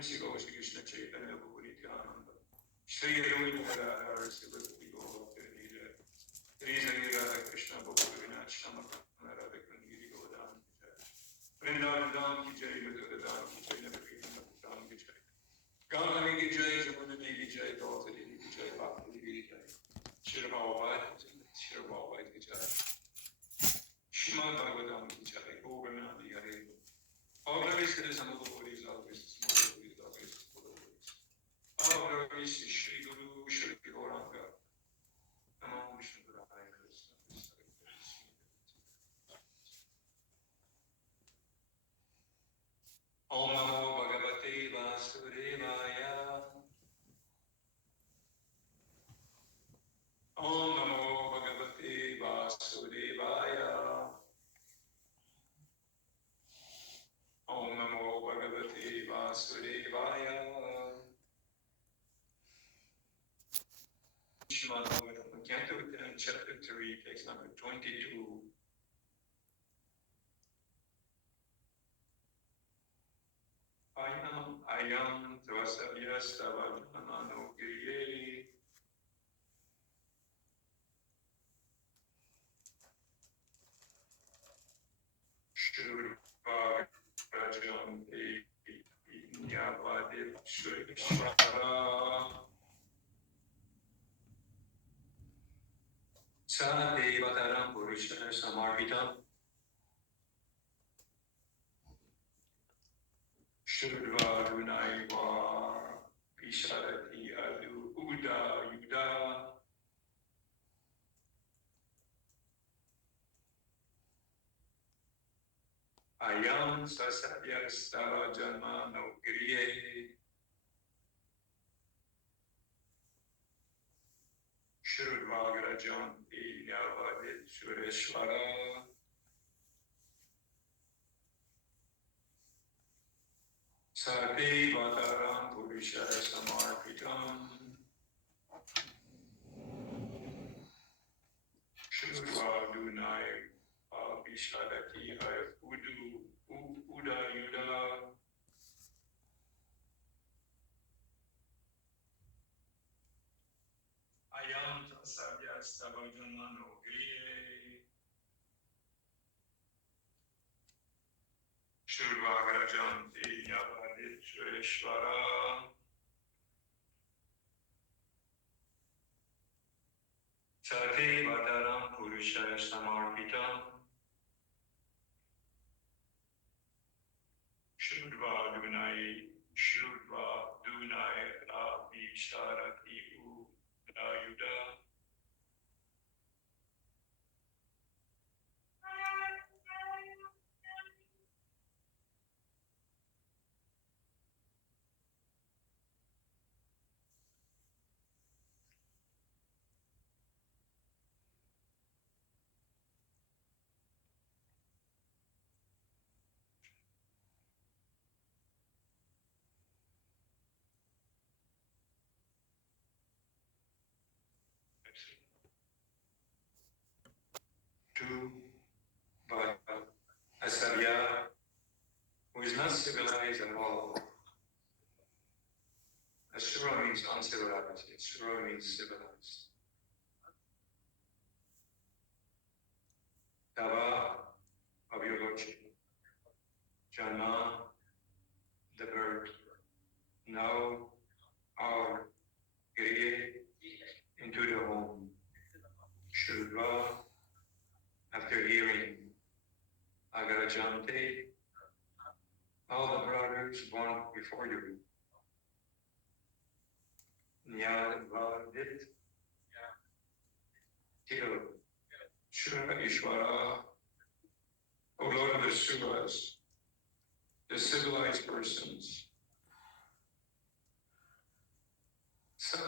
Shri Krishna Chaitanya Prabhu Nityananda Shri Advaita Gadadhar Sivasati Gaurabhakta Jai Shri Sri Radha Krishna Prabhu Vinachama Radha Kangiri Govardhan Ki Jai Vrindavan Dham Ki Jai Madhura Dham Ki Jai Navadvip Dham Ki Jai Ganga Ki Jai Jamuna Devi Ki Jai Gautama Devi Ki Jai Bhakti Devi Ki Jai Shri Bhagavad Ki Jai Shrimad Bhagavatam Ki Jai Govardhan Ki Hare all glories to the Son of the Lord is always small is always full of grace. All glories to Shri Guru Shri Gauranga. Namo Vishnu Padaya Krishna Krishna. Om Namo Bhagavate Vasudevaya. Om Namo Bhagavate Vasudevaya. Om Namo Bhagavate Vasudevaya. Srimad Bhagavatam, Canto 10, Chapter 3, Text number 22. Ayam Tvasavya Stavajnamano Giriye. Shurva Rajam Nyavadev Shurishvara. Sadevataram Purusha Samarpitam. Shurva Runaiva Visharati Adu Uda Yuda. Ayam Sasavya Stava Janma Nogriye. Shurvagrajam Nyavadet Sureshwara. Sati Vataram Purusha Samarpitam. Shurva Dunai Vishadati Uda Yuda. Ayam Tasavya Stavajamano Griye. Shurvagrajam Nyavadet Sureshwara. Sati Vataram Purusha Samarpitam. Shurva Dunai Abhisharati Udayuda. To Asarya, who is not civilized at all. Asura means uncivilized, Asura means civilized. Tava, of your lordship. Jana, the bird. Now, our Griye, into the home. Shurva, after hearing. Agarajante, all the brothers born before you. Nyavadit, till Shura Ishvara, O Lord of the Suras, the civilized persons. Sa,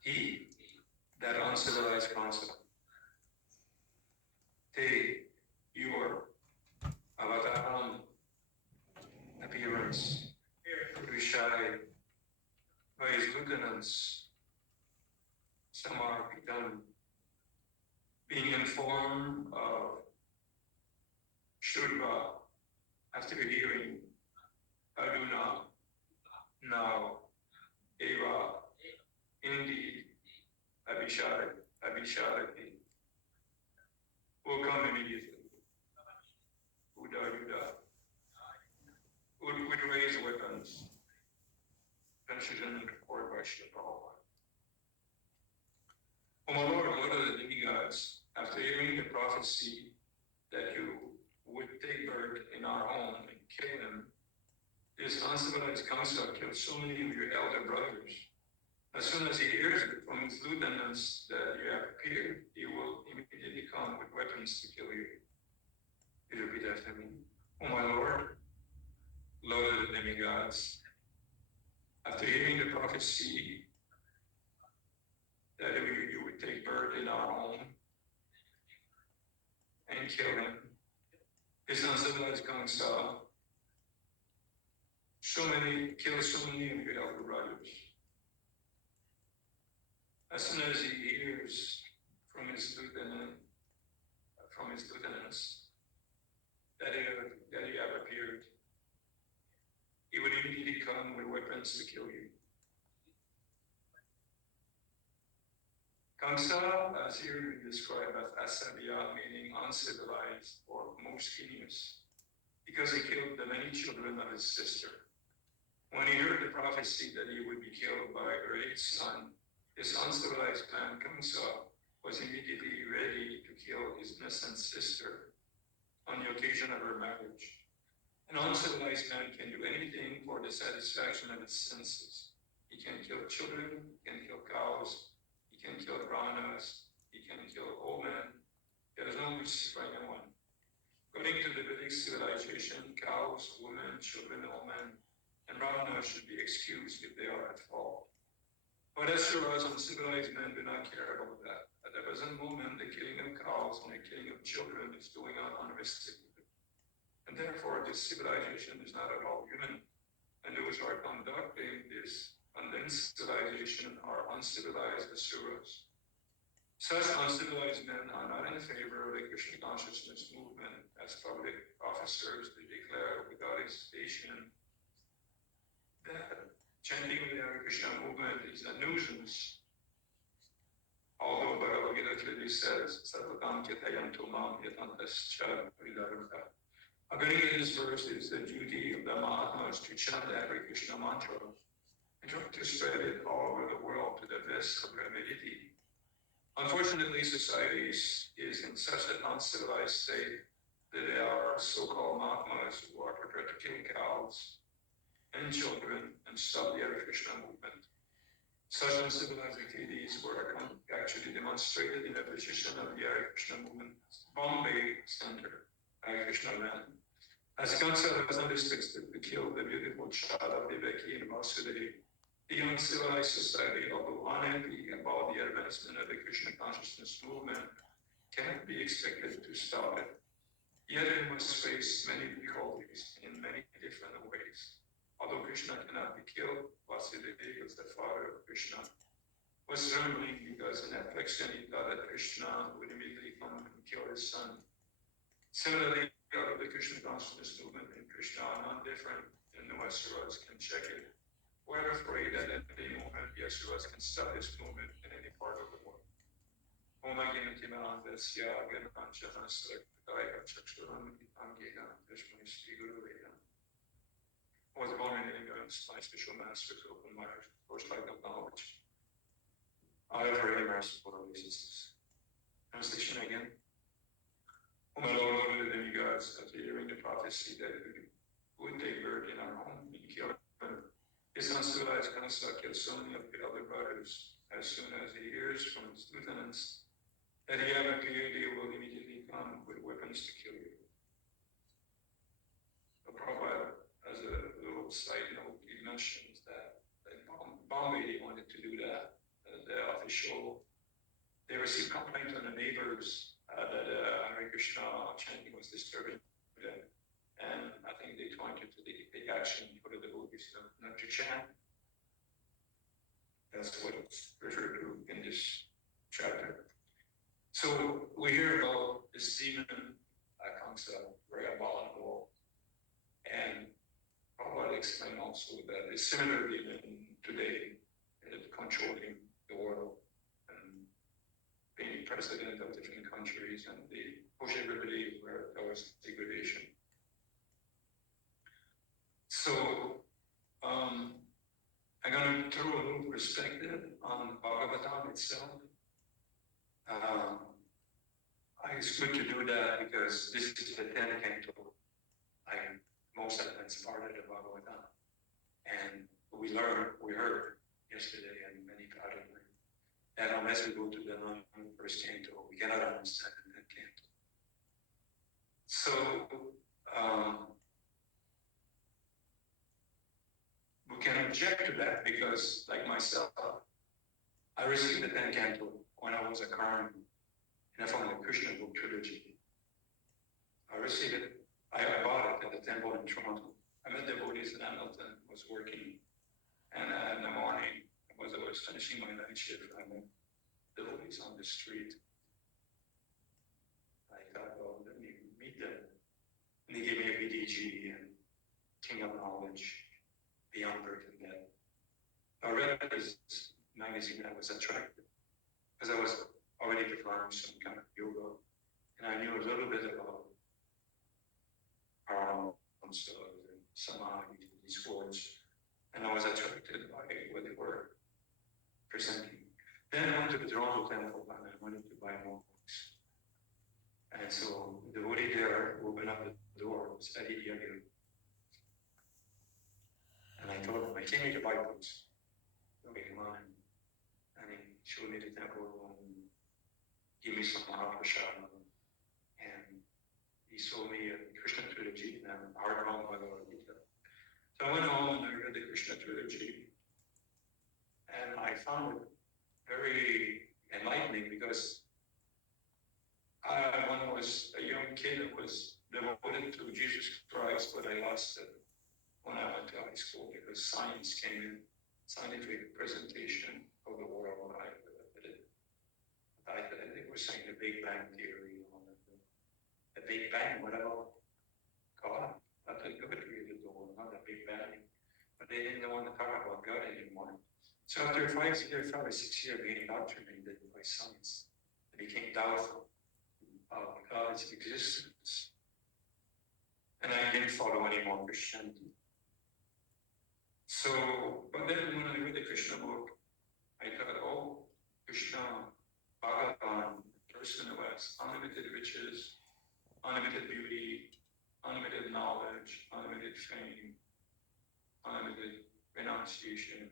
he, that uncivilized concept. Te, your avataram, appearance, Purushai, by his lieutenants, Samarpitam, being informed of Shurva after hearing Arjuna, now, Eva, indeed, Abisharaki, will come immediately. Uda Yuda, would raise weapons, considered or worship all. O my Lord, Lord of the demigods, after hearing the prophecy that you would take birth in our home and kill him, this uncivilized counselor killed so many of your elder brothers. As soon as he hears it from his lieutenants that you have appeared, he will immediately come with weapons to kill you. You repeat after me. O my Lord, Lord of the demigods, after hearing the prophecy that you would take birth in our home and kill him, his uncivilized counselor killed so many of your elder brothers. As soon as he hears from his lieutenants that you have appeared, he would immediately come with weapons to kill you. Kamsa, as here we describe as Asabia, meaning uncivilized or most heinous, because he killed the many children of his sister. When he heard the prophecy that he would be killed by her eighth son, this uncivilized man, Kamsa, was immediately ready to kill his innocent sister on the occasion of her marriage. An uncivilized man can do anything for the satisfaction of his senses. He can kill children, he can kill cows, he can kill brahmanas, he can kill old men. There is no mercy for anyone. According to Levitic civilization, cows, women, children, old men, and brahmanas should be excused if they are at fault. But as sure as uncivilized men do not care about that, at the present moment, the killing of cows and the killing of children is going on unrestrictedly. And therefore, this civilization is not at all human. And those who are conducting this condensed civilization are uncivilized asuras. Such uncivilized men are not in favor of the Krishna consciousness movement as public officers. They declare without hesitation that chanting the Hare Krishna movement is a nuisance. Although Bhagavad Gita clearly says, Sarvatam Kyatayanto Mam Yatantascha Vidarvata. According to this verse, it is the duty of the Mahatmas to chant the Hare Krishna mantra and try to spread it all over the world to the best of their ability. Unfortunately, society is in such an uncivilized state that there are so-called Mahatmas who are prepared to kill cows and children and stop the Hare Krishna movement. Such uncivilized activities were actually demonstrated in the position of the Hare Krishna movement Bombay Center, Hare Krishna land. As Kamsa was not expected to kill the beautiful child of Devaki and Vasudeva, the uncivilized society, although unhappy about the advancement of the Krishna consciousness movement, cannot be expected to stop it. Yet it must face many difficulties in many different ways. Although Krishna cannot be killed, Vasudeva, as the father of Krishna, was trembling because in affliction he thought that Krishna would immediately come and kill his son. Similarly, out of the Krishna consciousness movement and Krishna are not different, and no asuras can check it. We're afraid that at any moment the asuras can stop this movement in any part of the world. I was born in ignorance. My spiritual masters opened my first light of knowledge. I have very merciful sisters. Translation again. O my Lord, Lord of the demigods, after hearing the prophecy that it would take birth in our home and kill them, his uncivilized Kamsa killed so many of the elder brothers. As soon as he hears from his lieutenants that he have appeared, he will immediately come with weapons to kill you. The Prabhupada, as a little side note, he mentions that in Bombay they wanted to do that. The official, they received complaints from the neighbors that Hare Krishna chanting was disturbing them. And I think they wanted to take action for the devotees not to chant. That's what it's referred to in this chapter. So we hear about this demon, Kamsa, very abominable. And Prabhupada explain also that it's similarly in today, controlling the world and being president of different countries, and they push everybody where there was degradation. So I'm going to throw a little perspective on Bhagavatam itself. It's good to do that because this is the 10th canto. Most of them started the Bhagavatam. And we heard yesterday, and many probably learned, that unless we go to the first canto, we cannot understand the 10th canto. So, we can object to that because, like myself, I received the 10th canto when I was a Karn in the Krishna book trilogy. I received it, I bought it at the temple in Toronto. I met devotees in Hamilton, was working, and in the morning, I was finishing my night shift, I met devotees on the street. I thought, well, let me meet them. And they gave me a BDG and King of Knowledge, Beyond Birth and Death. I read this magazine, I was attracted because I was already performing some kind of yoga, and I knew a little bit about and samadhi, these words, and I was attracted by what they were presenting. Then I went to the Toronto Temple and I wanted to buy more books. And so the devotee there opened up the door, it was Eddie Diaghilev. And I told him, I came here to buy books. Okay, come on. And he showed me the temple and gave me some Mahaprasad. And he sold me a Krishna trilogy and hardbound Bhagavad Gita. So I went home and I read the Krishna trilogy. And I found it very enlightening because when I was a young kid, I was devoted to Jesus Christ, but I lost it when I went to high school because science came in, scientific presentation of the world. They were saying the Big Bang Theory. The Big Bang, what about God? Not the good created the world, not the Big Bang. But they didn't want to talk about God anymore. So after 5 or 6 years being indoctrinated by science, it became doubtful of God's existence. And I didn't follow any more Christianity. So, but then when I read the Krishna book, I thought, oh, Krishna, Bhagavan, person who has unlimited riches, unlimited beauty, unlimited knowledge, unlimited fame, unlimited renunciation,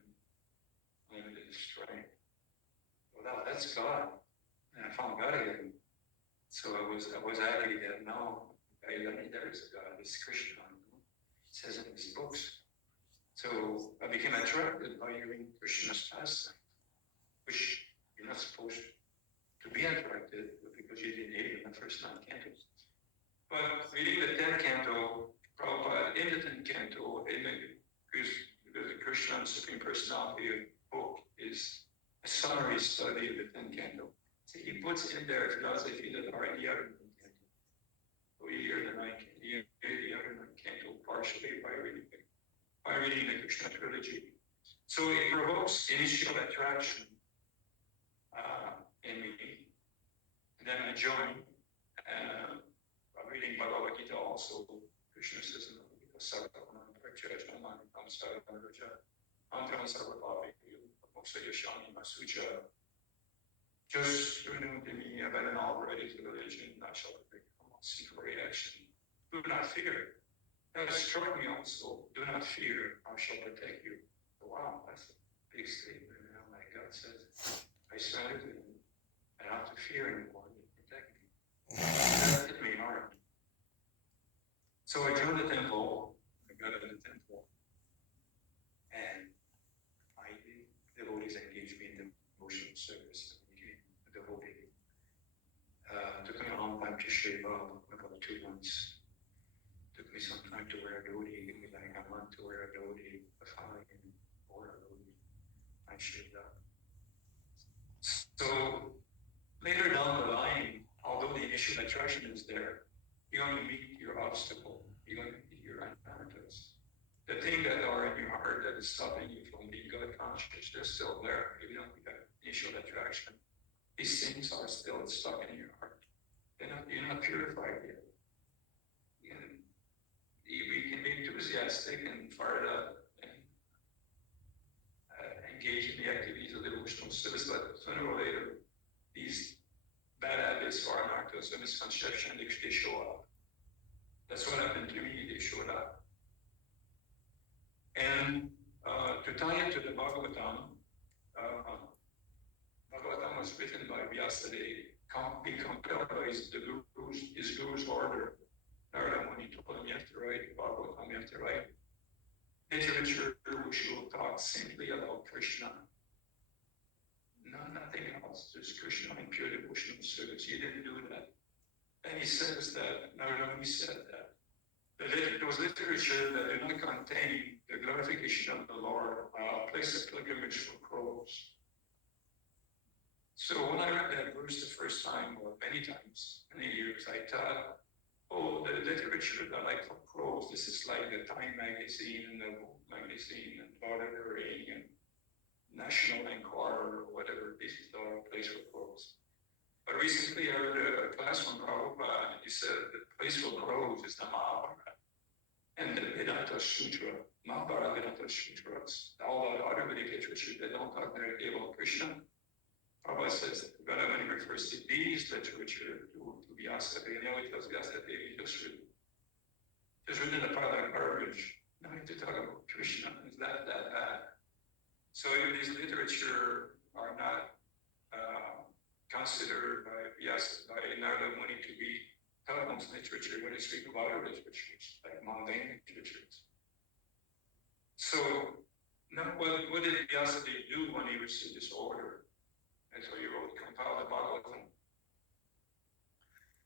unlimited strength. Well, that's God. And I found God again. So I was happy that now there is a God, this Krishna. It says in his books. So I became attracted by hearing Krishna's pastime, which you're not supposed to be attracted because you didn't hear in the first 9 cantos. But reading the 10th canto, Prabhupada in the 10th canto, because the Krishna Supreme Personality book is a summary study of the 10th canto. So he puts in there philosophy that are in the other 9th canto. So you hear the 9th canto, you hear the other 9th canto partially by reading the Krishna trilogy. So it provokes initial attraction in me. And then I join reading Bhagavad Gita also. Krishna says in Bhagavad Gita, Sarvaman Pracha Jaman Kamsara Raja Antram Sarvabhavi Moksa Yashani Masuja. Just renew to me, I've been already to religion, I shall seek reaction. Do not fear. That struck me also. Do not fear, I shall protect you. Wow, that's a big statement. You know, like God says, I surrender to him. I don't have to fear anymore. He protect me. That hit me hard. So I joined the temple. I got into the temple. And devotees engaged me in devotional service. I became a devotee. Took me a long time to shave up, about 2 months. Took me some time to wear a dhoti, gave me like a month to wear a dhoti, a fine, or a dhoti. I shaved up. So later down the line, although the initial attraction is there, you're going to meet your obstacle, you're going to meet your antagonist. The things that are in your heart that is stopping you from being God conscious, they're still there, even though you have initial attraction. These things are still stuck in your heart. You're not purified yet. We can be enthusiastic and fired up and engage in the activities of the devotional service, but sooner or later, these bad habits or anarchos or misconception, they show up. That's what happened to me, they showed up. And to tie it to the Bhagavatam, Bhagavatam was written by Vyasadeva, being compelled by his guru's order. Narada Muni told him, you have to write Bhagavatam, you have to write literature which will talk simply about Krishna. Nothing else, just Krishna and pure devotional service. He didn't do that. And he says that, Narada Muni said that those literature that do not contain the glorification of the Lord place a pilgrimage for crows. So when I read that verse the first time, or many times, many years, I thought, oh, the literature that I for crows, this is like the Time magazine and the Vogue magazine and Lord of the Ring and National Enquirer or whatever. This is the place for crows. But recently I heard a class from Prabhupada, and he said the place for crows is the Mahabharata and the Vedanta Sutra. Mahabharata, Vedanta Sutras, all that other Vedic literature that don't talk directly about Krishna. Prabhupada says Vedanta refers to these literature to Vyasadeva. You know, it was Vyasadeva just written a part of garbage. Nothing to talk about Krishna. Is that bad? So if these literature are not considered by Narada Muni to be Telephon's literature, when you speak of other literatures, like mundane literatures. So, now what did Vyasadeva do when he received this order? And so he compiled the Bhagavatam.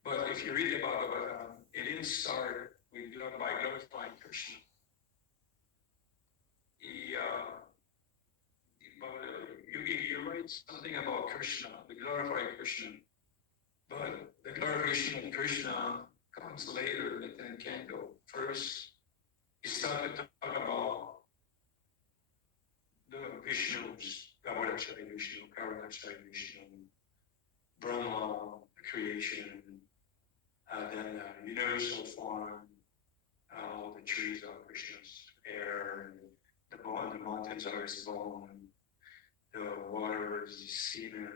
But if you read the Bhagavatam, it didn't start by glorifying Krishna. You write something about Krishna, the glorified Krishna, but the glorification of Krishna comes later in the 10th canto. First, he started to talk about the Vishnus, Gaudachari Vishnu, Karanachari Vishnu, Brahma, creation, then the universal form, all the trees are Krishna's air, and the mountains are his bone, the water is his semen.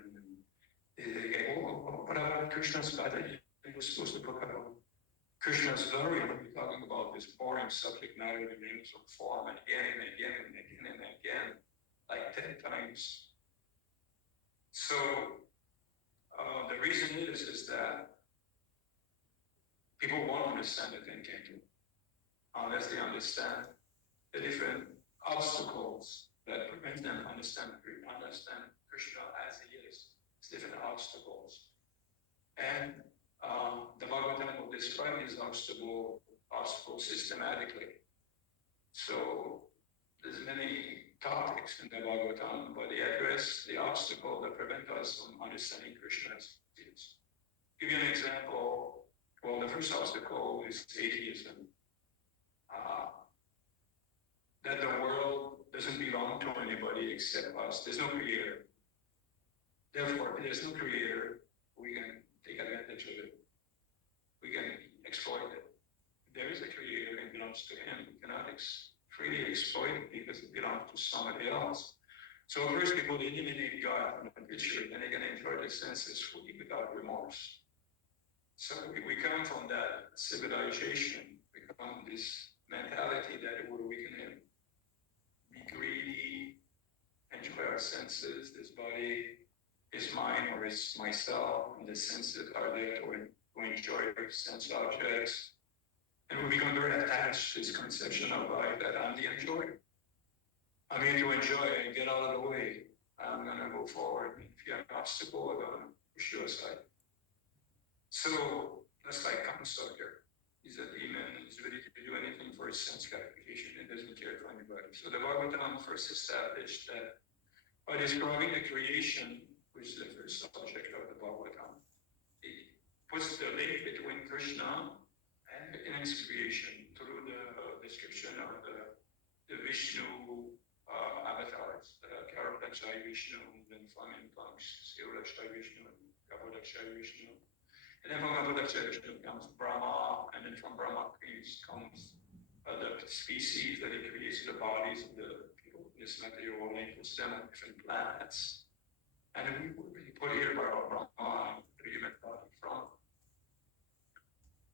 What about Krishna's body? He was supposed to talk about Krishna's glory, when we're talking about this boring subject matter, the names of form, and again and again and again and again, like 10 times. So the reason is that people won't understand the 10th canto unless they understand the different obstacles that prevent them understand Krishna as he is. It's different obstacles. And the Bhagavatam will describe these obstacles systematically. So there's many topics in the Bhagavatam, but they address the obstacle that prevent us from understanding Krishna as he is. Give you an example. Well, the first obstacle is atheism. That the world doesn't belong to anybody except us. There's no creator. Therefore, if there's no creator, we can take advantage of it. We can exploit it. If there is a creator and it belongs to him, we cannot freely exploit it because it belongs to somebody else. So first people eliminate God from the picture, then they can enjoy the senses fully without remorse. So we come from that civilization, we come this mentality that we're weak in him. Be greedy, enjoy our senses, this body is mine or is myself, and the senses are there to enjoy sense objects. And we become very attached to this conception of life that I'm the enjoyer. I'm here to enjoy and get out of the way. I'm going to go forward. If you have an obstacle, I'm going to push you aside. So that's like Kamsaka. He's a demon. He's ready to do anything for his sense gratification. He doesn't care for anybody. So the Bhagavatam first established that by describing the creation, which is the first subject of the Bhagavatam, it puts the link between Krishna and his creation through the description of the the Vishnu avatars, Karadakshai Vishnu, then Flamingtongs, Sivadakshai Vishnu, Kapodakshai Vishnu. And then from Kapodakshai Vishnu comes Brahma, and then from Brahma comes the species that he creates, the bodies of the people in this material world, and he puts them on different planets. And then we put here by Brahma, the human body from.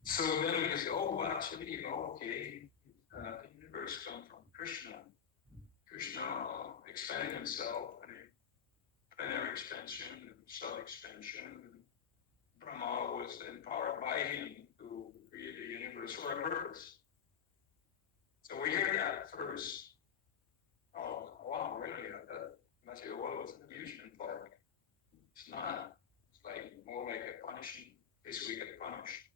So then we can say, oh, actually, okay, the universe comes from Krishna. Krishna expanding himself, and plenary expansion, sub-expansion. Brahma was empowered by him to create the universe for a purpose. So we hear that first. Oh, wow, really? That material world was an amusement park. It's not. It's like more like a punishing place we get punished.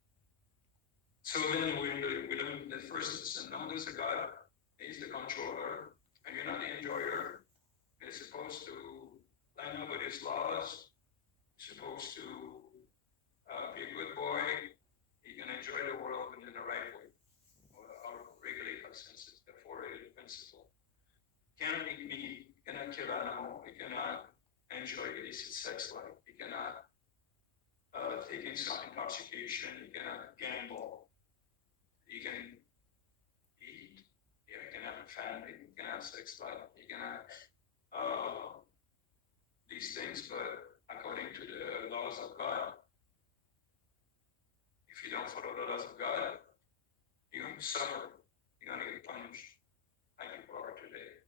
So then we learn the first lesson. No, there's a God. He's the controller, and you're not the enjoyer. You're supposed to line up with his laws. You're supposed to be a good boy. You can enjoy the world in the right way, or regulate our senses. The four-rated principle. You cannot eat meat. You cannot kill animal. You cannot enjoy illicit sex life. You cannot take in some intoxication. You cannot gamble. You can eat. You can have a family. You can have sex life. You can have these things, but according to the laws of God. If you don't follow the laws of God, you're going to suffer. You're going to get punished, like people are today.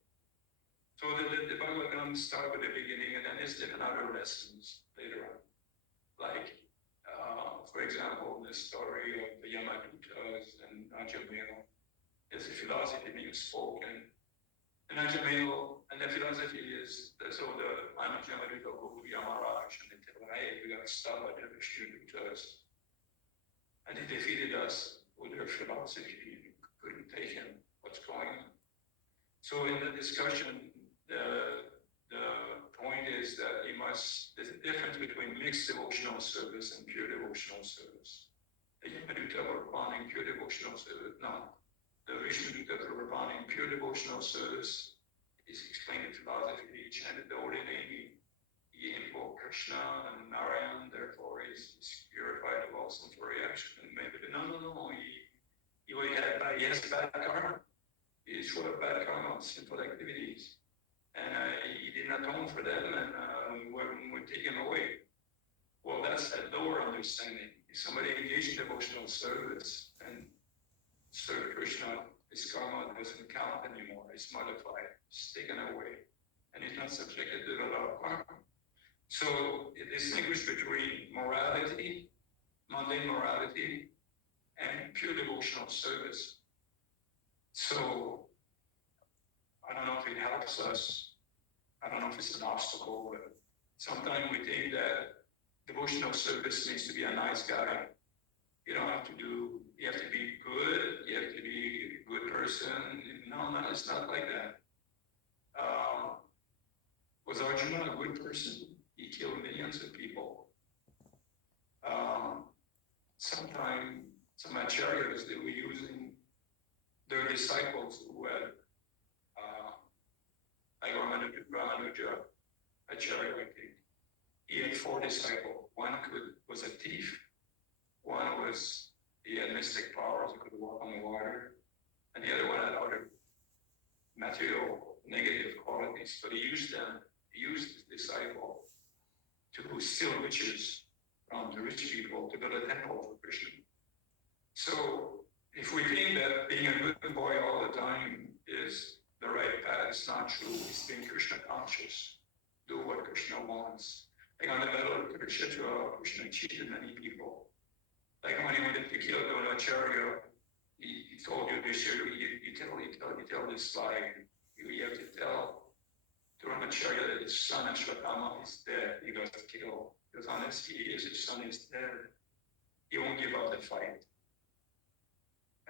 So the Bhagavad Gita starts with the beginning, and then there's different other lessons later on. Like, for example, the story of the Yamadutas and Ajamela. There's a philosophy being spoken. And Ajamela, and the philosophy is, so the Yamaduta go to Yamaraj and they tell them, hey, we got to stop at the Vishnudutas. And they defeated us with their philosophy. We couldn't take in what's going on. So in the discussion, the point is that there's a difference between mixed devotional service and pure devotional service. The Yamaduta were responding pure devotional service. No, the Vishnuduta were responding pure devotional service. He's explaining philosophy. He chanted the holy name. He invoked Krishna and Narayan. Therefore, he's purified of all sinful reaction. And maybe no. He has bad karma. He's full of bad karma, sinful activities. And he did not atone for them, and we take him away. Well, that's a lower understanding. If somebody engaged in devotional service and served Krishna, his karma doesn't count anymore. It's modified, it's taken away, and he's not subjected to the law of karma. So it distinguishes between morality, mundane morality, and pure devotional service. So I don't know if it helps us. I don't know if it's an obstacle, but sometimes we think that devotional service means to be a nice guy. You don't have to you have to be good, you have to be a good person. No, it's not like that. Was Arjuna a good person? He killed millions of people. Sometimes some acharyas, they were using their disciples who had like Ramanuja Acharya, I think. He had 4 disciples. One was a thief. One he had mystic powers, he could walk on the water. And the other one had other material negative qualities. But he used his disciple to steal riches from the rich people to build a temple for Krishna. So if we think that being a good boy all the time is the right path, it's not true. It's being Krishna conscious. Do what Krishna wants. Like on the battle of Kurukshetra, Krishna cheated many people. Like when he wanted to kill Dronacharya, he told you this year, you tell this lie. You have to tell Dronacharya that his son Ashwatthama is dead. He got killed. Because unless his son is dead, he won't give up the fight.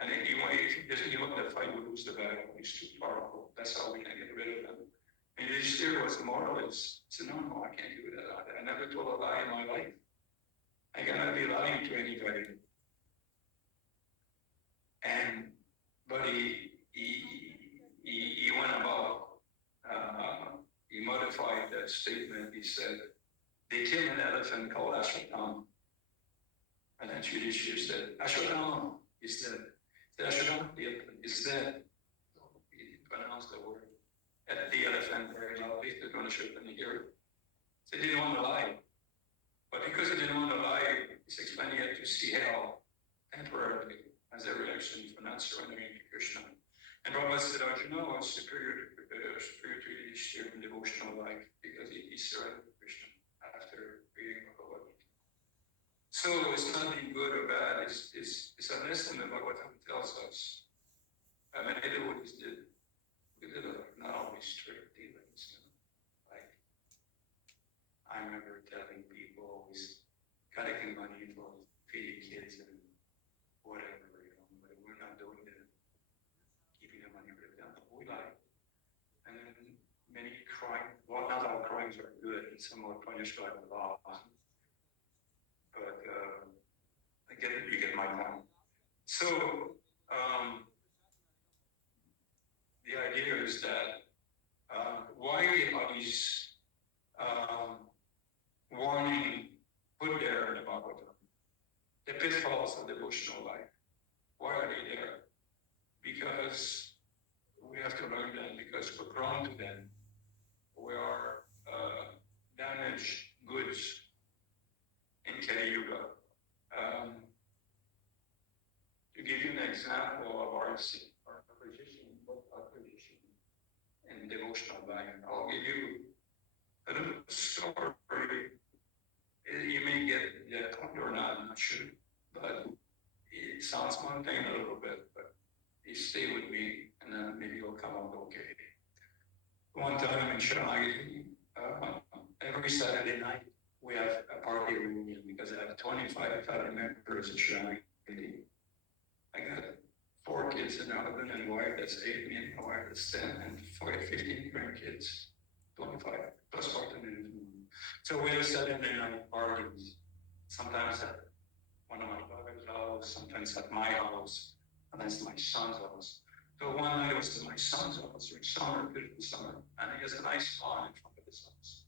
And if he doesn't give up the fight, we lose the battle. He's too powerful. That's how we can get rid of him. And Yudhishthira was a moralist. He said, no, I can't do that. I never told a lie in my life. I cannot be lying to anybody. But he a statement. He said, they killed an elephant called Ashwatthama. And then Yudhishthira said, Ashwatthama is dead. Ashwatthama, the elephant, is dead. He pronounced the word. And the elephant very loudly, they're going to shoot when they hear it. So he didn't want to lie. But because he didn't want to lie, he's explaining it to see hell temporarily as a reaction for not surrendering to Krishna. And Prabhupada said, Arjuna was superior to Yudhishthira in devotional life because he surrendered to Krishna after reading Bhagavad Gita. So it's not being good or bad, it's a lesson that Bhagavatam tells us. Many devotees did not always strict dealings. Like, I remember telling people always collecting money for feeding kids and whatever, but we're not doing it, keeping the money for them. We like. And then many crimes, well, not all crimes are good, and some are punished by the law. But you get my point. So the idea is that why are these warning put there in the Bhagavatam? The pitfalls of devotional life. Why are they there? Because we have to learn them, because we're prone to them. We are damaged goods in Kali Yuga. To give you an example of our position in devotional life, I'll give you a little story. You may get the point or not, I'm not sure, but it sounds mundane a little bit, but you stay with me and then maybe it'll come out okay. One time in Sharanagati, every Saturday night, we have a party reunion because I have 25 family members in Sharanagati. I got 4 kids and a husband and wife, that's 8, me and my wife, that's 10, and 15 grandkids, 25, plus partners. So we have Saturday night parties, sometimes at one of my brother's house, sometimes at my house, sometimes at my son's house. So one night it was at my son's house, during summer, beautiful summer, and he has a nice lawn in front of his house.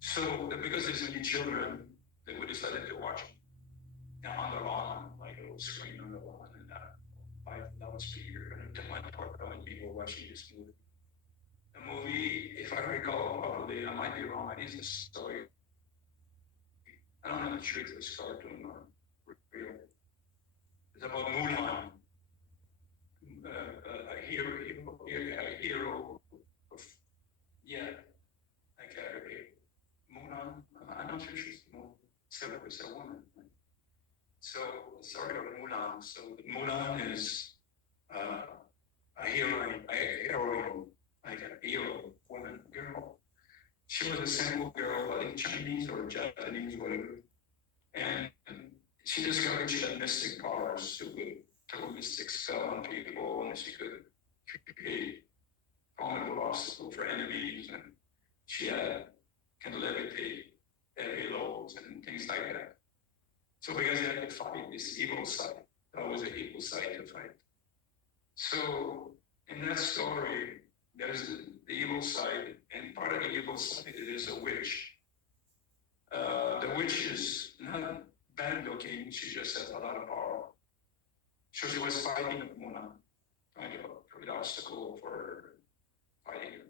So because there's many children, we decided to watch on the lawn, like a little screen on the lawn, and by loudspeaker, and to my partner and people watching this movie. The movie, if I recall properly, I might be wrong, it is a story. I don't know if it's cartoon or real. It's about Mulan, a hero of, Mulan, I'm not sure she's it's a woman. So, sorry of Mulan. So, Mulan is a heroine, like a hero, woman, girl. She was a simple girl, I think Chinese or Japanese, whatever. And she discovered she had mystic powers. She could throw mystic spell on people, and she could create formidable obstacles for enemies, and she can levitate heavy loads and things like that. So because they had to fight this evil side, that was an evil side to fight. So in that story, there's the evil side, and part of the evil side is a witch. The witch is not bad looking, she just has a lot of power. So she was fighting with Mulan, trying to create an obstacle for her fighting her.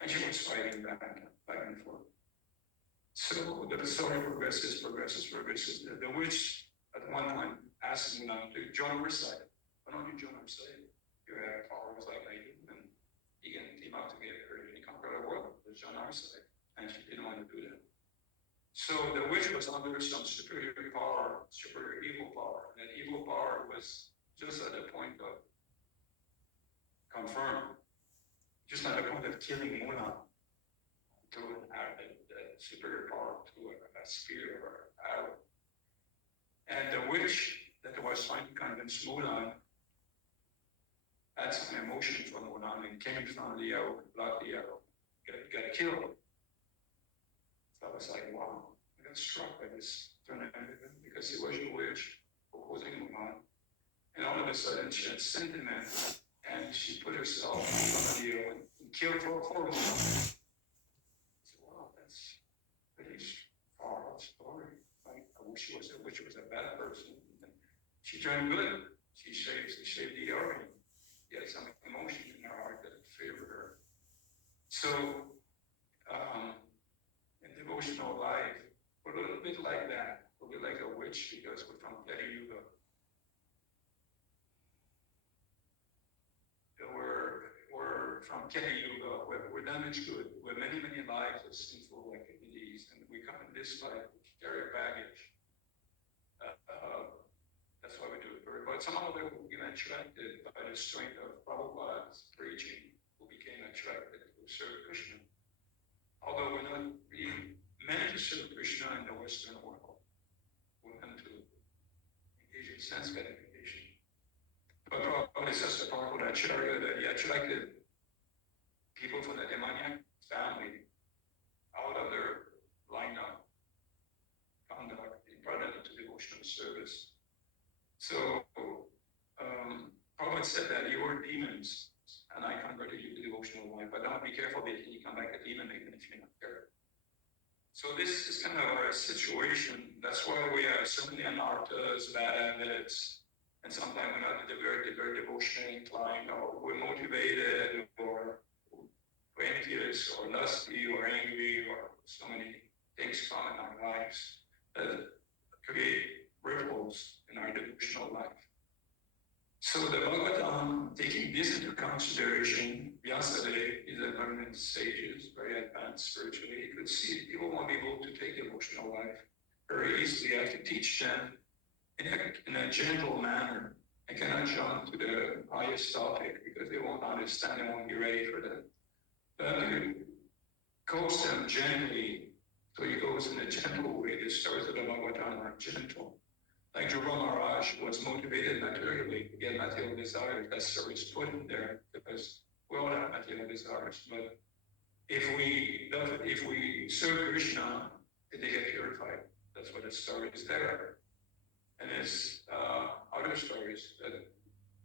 And she was fighting back and forth. So the story progresses. The witch at one time asked Mulan to join her side. Why don't you join her side? You have powers like I do, and you can team up together and conquer the world. Let's join our side. And she didn't want to do that. So the witch was under some superior power, superior evil power. And that evil power was just at the point of confirm, just at the point of killing Mulan to an arrow, the superior power to a spear or arrow. And the witch that was trying to convince Mulan had some emotion for Mulan and came in front of the arrow, blocked the arrow, got killed. So I was like, wow, I got struck by this tornado because he was a witch opposing Mulan. And all of a sudden she had sentiment and she put herself in front of the arrow and killed for Mulan. I said, wow, which was a bad person. She turned good. She shaved the earring. She had some emotion in her heart that favored her. So, in devotional life, we're a little bit like that. We're like a witch because we're from Kali Yuga. We're from Kali Yuga. We're damaged good. We're many lives of sinful activities, and we come in this life with carry baggage. That's why we do it. But somehow we became attracted by the strength of Prabhupada's preaching, who became attracted to serve Krishna. Although we're not really meant to serve Krishna in the Western world, we're meant to engage in sense gratification. But Prabhupada says to Prabhupada Acharya that he attracted people from the demoniac family out of their lineup conduct. He brought them into devotional service. So, Prabhupada said that you were demons, and I converted you to devotional life, but don't be careful that you come back a demon even if you're not careful. So this is kind of our situation. That's why we have so many anarthas, bad habits, and sometimes we're not very devotionally inclined, or we're motivated, or we're envious, or lusty, or angry, or so many things come in our lives that create ripples in our devotional life. So the Bhagavatam, taking this into consideration, Vyasadeva is a learned sages, very advanced spiritually. You could see people won't be able to take devotional life very easily. You have to teach them in a gentle manner. I cannot jump to the highest topic because they won't understand, they won't be ready for that. But you coach them gently, so he goes in a gentle way. The stories of the Bhagavatam are gentle. Like Dhruva Maharaj was motivated materially to get material desires. That story is put in there because we all have material desires. But if we serve Krishna, they get purified. That's what the story is there. And there's other stories that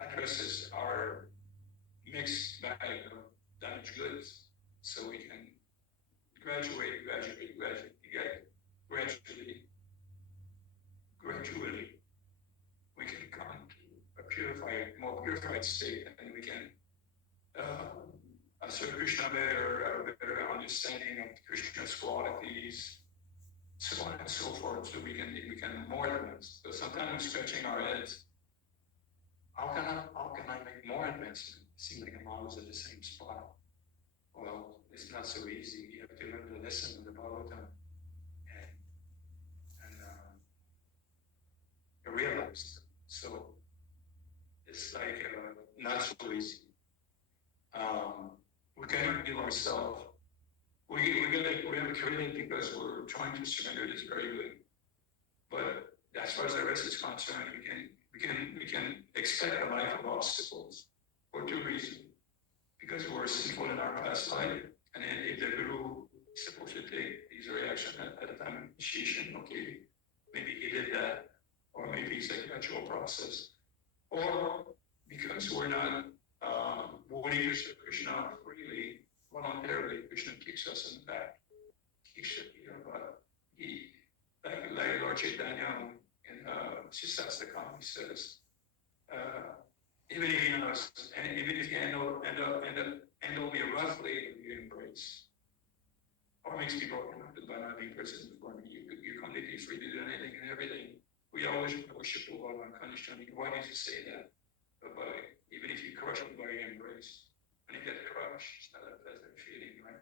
addresses our mixed bag of damaged goods, so we can gradually we can come to a more purified state, and we can serve Krishna better, have a better understanding of Krishna's qualities, so on and so forth, so we can more advance. So sometimes we're scratching our heads. How can I make more advancement? It seems like I'm always at the same spot. Well, it's not so easy. You have to learn the lesson of the Bhagavatam and realize. So it's like not so easy. We cannot give ourselves. We have created because we're trying to surrender. This very good, but as far as the rest is concerned, we can expect a life of obstacles for two reasons. Because we were sinful in our past life, and then if the Guru is supposed to take these reactions at the time of initiation, okay, maybe he did that, or maybe it's a gradual process, or because we're not willing to serve Krishna freely, voluntarily, Krishna kicks us in the back, kicks it here, but he, like Lord Chaitanya in Sisastakam, he says, even if he knows, and even if you handle me roughly, you embrace. Or makes me broken by not being present before me. You're completely free to do anything and everything. We always worship Allah unconditionally. Why did you say that? But even if you crush it by your embrace, when you get crushed, it's not a pleasant feeling, right?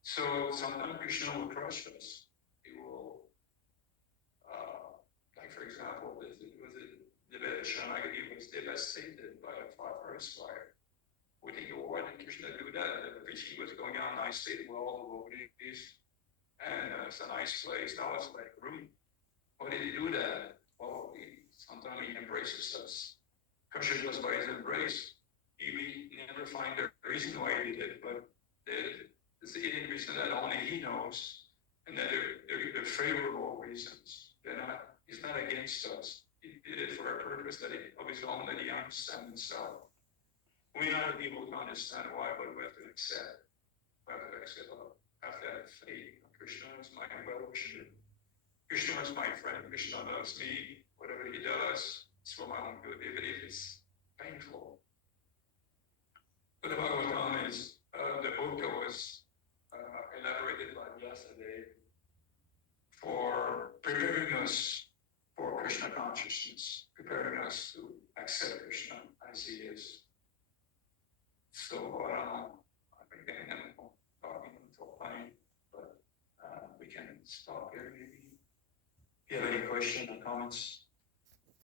So sometimes Krishna will crush us. He will, like for example, Sharanagati was devastated by a forest fire. We think, well, why did Krishna do that? The preaching was going on nicely, with all the devotees, and it's a nice place. Now it's like room. Why did he do that? Well, sometimes he embraces us. Crushes us by his embrace. We never find a reason why he did it, but it's the hidden reason that only he knows, and that they're favorable reasons. He's not against us. He did it for a purpose of his own, that he understands himself. We may not be able to understand why, but we have to accept. We have to accept. We have to have faith. Krishna is my well-wisher. Krishna is my friend, Krishna loves me, whatever he does, it's for my own good, even if it's painful. But the Bhagavatam is the book that was elaborated by Vyasadeva for preparing us for Krishna consciousness, preparing us to accept Krishna as he is. So again, I'm talking until fine, but we can stop here maybe. If you have any questions or comments?